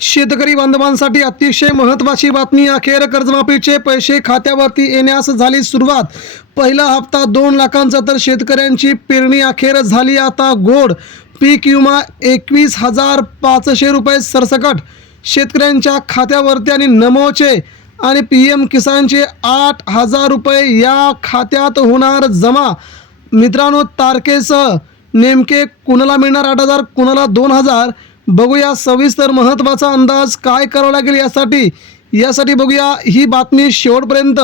शेतकरी बांधवांसाठी अतिशय महत्त्वाची बातमी. अखेर कर्जमाफीचे पैसे खात्यावरती येण्यास झाली सुरुवात. पहिला हप्ता 2 लाखांचा तर शेतकऱ्यांची पेरणी अखेर झाली आता गोड. पीक विमा 21,500 रुपये सरसकट शेतकऱ्यांच्या खात्यावरती आणि नमोचे आणि PM किसानचे 8,000 रुपये या खात्यात होणार जमा. मित्रांनो, तारखेसह नेमके कुणाला मिळणार 8,000, कुणाला 2,000, बघूया सविस्तर. महत्त्वाचा अंदाज काय करावा लागेल यासाठी बघूया ही बातमी शेवटपर्यंत.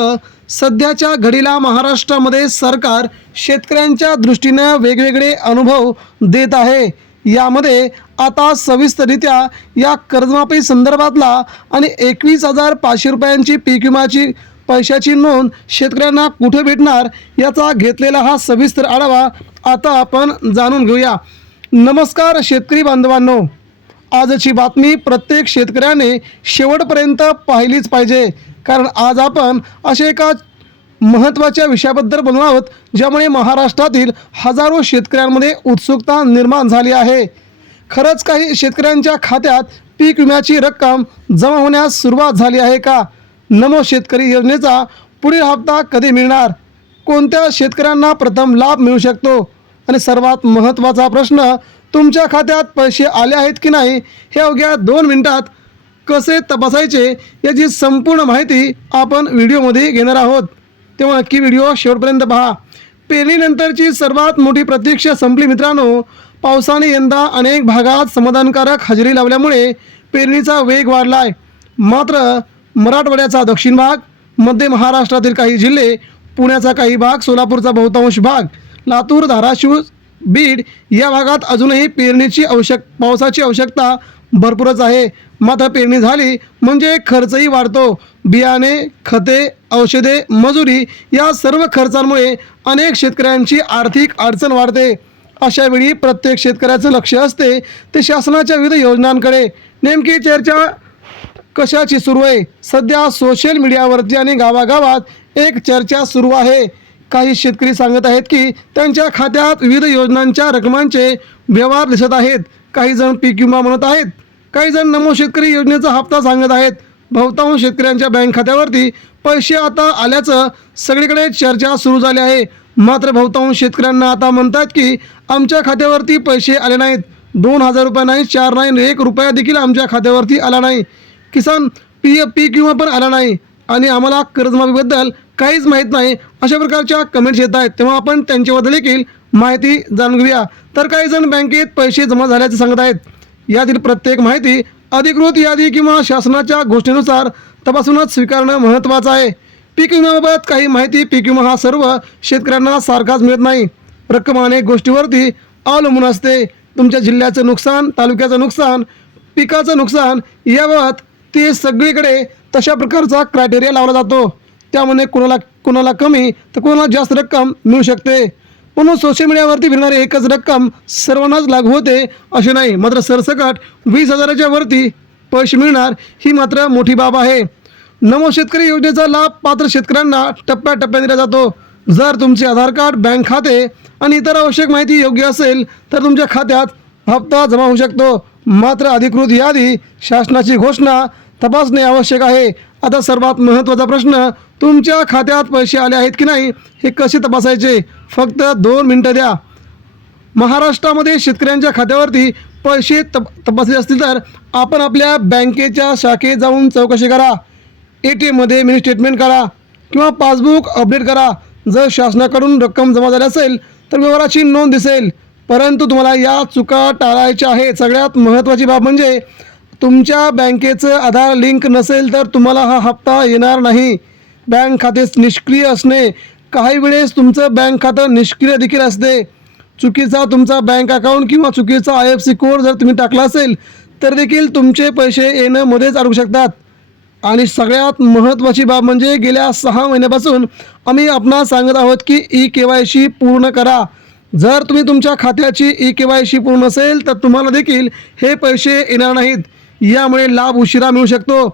सध्याच्या घडीला महाराष्ट्रामध्ये सरकार शेतकऱ्यांच्या दृष्टीने वेगवेगळे अनुभव देत आहे. यामध्ये आता सविस्तररित्या या कर्जमाफी संदर्भातला आणि 21,500 रुपयांची पीक विमाची पैशाची नोंद शेतकऱ्यांना कुठे भेटणार याचा घेतलेला हा सविस्तर आढावा आता आपण जाणून घेऊया. नमस्कार शेतकरी बांधवांनो, आजची बातमी प्रत्येक शेतकऱ्याने शेवटपर्यंत पाहिलीच पाहिजे, कारण आज आपण अशा एका महत्त्वाच्या विषयाबद्दल बोलणार आहोत ज्यामुळे महाराष्ट्रातील हजारो शेतकऱ्यांमध्ये उत्सुकता निर्माण झाली आहे. खरंच काही शेतकऱ्यांच्या खात्यात पीक विम्याची रक्कम जमा होण्यास सुरुवात झाली आहे का? नमो शेतकरी योजनेचा पुढील हप्ता कधी मिळणार? कोणत्या शेतकऱ्यांना प्रथम लाभ मिळू शकतो? आणि सर्वात महत्त्वाचा प्रश्न, तुमच्या खात्यात पैसे आले आहेत की नाही हे अवघ्या 2 मिनिटात कसे तपासायचे याची संपूर्ण माहिती आपण व्हिडिओमध्ये घेणार आहोत. तेव्हा नक्की व्हिडिओ शेवटपर्यंत पहा. पेरणीनंतरची सर्वात मोठी प्रतीक्षा संपली मित्रांनो. पावसाने यंदा अनेक भागात समाधानकारक हजेरी लावल्यामुळे पेरणीचा वेग वाढला आहे. मात्र मराठवाड्याचा दक्षिण भाग, मध्य महाराष्ट्रातील काही जिल्हे, पुण्याचा काही भाग, सोलापूरचा बहुतांश भाग, लातूर, धाराशिव, बीड या भागात अजूनही पावसाची आवश्यकता भरपूरच आहे. मात्र पेरणी झाली म्हणजे खर्चही वाढतो. बियाणे, खते, औषधे, मजुरी या सर्व खर्चांमुळे अनेक शेतकऱ्यांची आर्थिक अडचण वाढते. अशा वेळी प्रत्येक शेतकऱ्याचं लक्ष असते ते शासनाच्या विविध योजनांकडे. नेमकी चर्चा कशाची सुरू आहे? सध्या सोशल मीडियावरती आणि गावागावात एक चर्चा सुरू आहे. काही शेतकरी सांगत आहेत की त्यांच्या खात्यात विविध योजनांच्या रकमांचे व्यवहार दिसत आहेत. काही जण पीक विमा म्हणत आहेत, काही जण नमो शेतकरी योजनेचा हप्ता सांगत आहेत. बहुतांश शेतकऱ्यांच्या बँक खात्यावरती पैसे आता आल्याचं सगळीकडे चर्चा सुरू झाली आहे. मात्र बहुतांश शेतकऱ्यांना आता म्हणतात की आमच्या खात्यावरती पैसे आले नाहीत. 2,000 रुपये नाही, 4 नाही, 1 रुपया देखील आमच्या खात्यावरती आला नाही. किसान पीक विमा पण आला नाही आणि आम्हाला कर्जमाफीबद्दल काहीच माहीत नाही, अशा प्रकारच्या कमेंट्स येत आहेत. तेव्हा आपण त्यांच्याबद्दल देखील माहिती जाणून घेऊया. तर काही जण बँकेत पैसे जमा झाल्याचे सांगत आहेत. यातील प्रत्येक माहिती अधिकृत यादी किंवा शासनाच्या घोषणेनुसार तपासूनच स्वीकारणं महत्त्वाचं आहे. पीक विम्याबाबत काही माहिती, पीक विमा हा सर्व शेतकऱ्यांना सारखाच मिळत नाही. रक्कम अनेक गोष्टीवरती अवलंबून असते. तुमच्या जिल्ह्याचं नुकसान, तालुक्याचं नुकसान, पिकाचं नुकसान याबाबत ते सगळीकडे तशा प्रकारचा क्रायटेरिया लावला जातो. त्यामुळे कोणाला कमी तर कोणाला जास्त रक्कम मिळू शकते. म्हणून सोशल मीडियावरती फिरणारी एकच रक्कम सर्वांनाच लागू होते असे नाही. मात्र सरसकट 20,000च्या वरती पैसे मिळणार ही मात्र मोठी बाब आहे. नमो शेतकरी योजनेचा लाभ पात्र शेतकऱ्यांना टप्प्याटप्प्याने दिला जातो. जर तुमचे आधार कार्ड, बँक खाते आणि इतर आवश्यक माहिती योग्य असेल तर तुमच्या खात्यात हप्ता जमा होऊ शकतो. मात्र अधिकृत यादी, शासनाची घोषणा तपासणे आवश्यक आहे. आता सर्वात महत्त्वाचा प्रश्न, तुमच्या खात्यात पैसे आले आहेत की नाही हे कसे तपासायचे? फक्त 2 मिनिटं द्या. महाराष्ट्रामध्ये शेतकऱ्यांच्या खात्यावरती पैसे तपासले असतील तर आपण आपल्या बँकेच्या शाखेत जाऊन चौकशी करा. ATMमध्ये मिनी स्टेटमेंट काढा किंवा पासबुक अपडेट करा. जर शासनाकडून रक्कम जमा झाली असेल तर व्यवहाराची नोंद दिसेल. परंतु तुम्हाला या चुका टाळायच्या आहेत. सगळ्यात महत्त्वाची बाब म्हणजे तुमच्या बँकेचं आधार लिंक नसेल तर तुम्हाला हा हप्ता येणार नाही. बँक खाते निष्क्रिय असणे, काही वेळेस तुमचं बँक खातं निष्क्रिय देखील असते. चुकीचा तुमचा बँक अकाउंट किंवा चुकीचा IFSC कोड जर तुम्ही टाकला असेल तर देखील तुमचे पैसे येणं मध्येच अडकू शकतात. आणि सगळ्यात महत्त्वाची बाब म्हणजे गेल्या 6 महिन्यापासून आम्ही आपणास सांगत आहोत की eKYC पूर्ण करा. जर तुम्ही तुमच्या खात्याची eKYC पूर्ण नसेल तर तुम्हाला देखील हे पैसे येणार नाहीत. यामुळे लाभ उशिरा मिळू शकतो.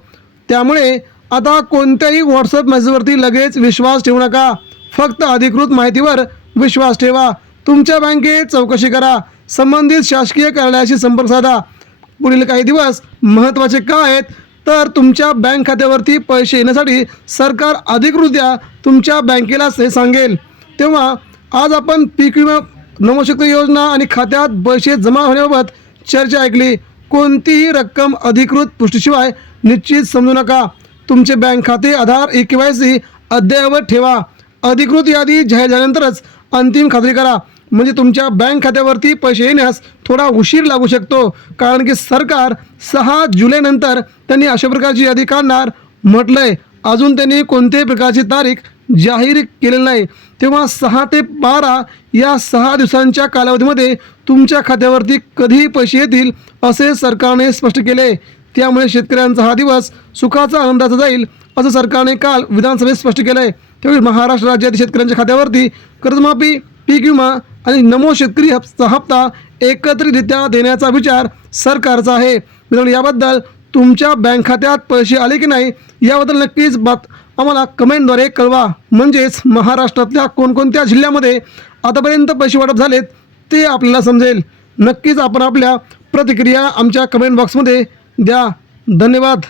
त्यामुळे आता कोणत्याही व्हॉट्सअप मेसेजवरती लगेच विश्वास ठेवू नका. फक्त अधिकृत माहितीवर विश्वास ठेवा. तुमच्या बँकेत चौकशी करा. संबंधित शासकीय कार्यालयाशी संपर्क साधा. पुढील काही दिवस महत्त्वाचे का आहेत तर तुमच्या बँक खात्यावरती पैसे येण्यासाठी सरकार अधिकृतरित्या तुमच्या बँकेलाच हे सांगेल. तेव्हा आज आपण पीक विमा नवशक्ती योजना आणि खात्यात पैसे जमा होण्याबाबत चर्चा ऐकली. कोणतीही रक्कम अधिकृत पुष्टीशिवाय निश्चित समजू नका. तुमचे बँक खाते आधार KYC अद्ययावत ठेवा. अधिकृत यादी जाहीर झाल्यानंतरच अंतिम खात्री करा. म्हणजे तुमच्या बँक खात्यावरती पैसे येण्यास थोडा उशीर लागू शकतो, कारण की सरकार 6 जुलैनंतर त्यांनी अशा प्रकारची यादी काढणार म्हटलंय. अजून त्यांनी कोणत्याही प्रकारची तारीख जाहीर केलेली नाही. तेव्हा 6 ते 12 या 6 दिवसांच्या कालावधीमध्ये तुमच्या खात्यावरती कधीही पैसे येतील असे सरकारने स्पष्ट केले. त्यामुळे शेतकऱ्यांचा हा दिवस सुखाचा आनंदाचा जाईल असं सरकारने काल विधानसभेत स्पष्ट केलं आहे. त्यावेळी महाराष्ट्र राज्यातील शेतकऱ्यांच्या खात्यावरती कर्जमाफी, पीक विमा आणि नमो शेतकरी हप्ता एकत्रितरित्या देण्याचा विचार सरकारचा आहे. मित्रांनो, याबद्दल तुमच्या बँक खात्यात पैसे आले की नाही याबद्दल नक्कीच आम्हाला कमेंटद्वारे कळवा. म्हणजेच महाराष्ट्रातल्या कोणकोणत्या जिल्ह्यामध्ये आतापर्यंत पैसे वाटप झालेत ते आपल्याला समजेल. नक्कीच आपण आपल्या प्रतिक्रिया आमच्या कमेंट बॉक्समध्ये द्या. धन्यवाद.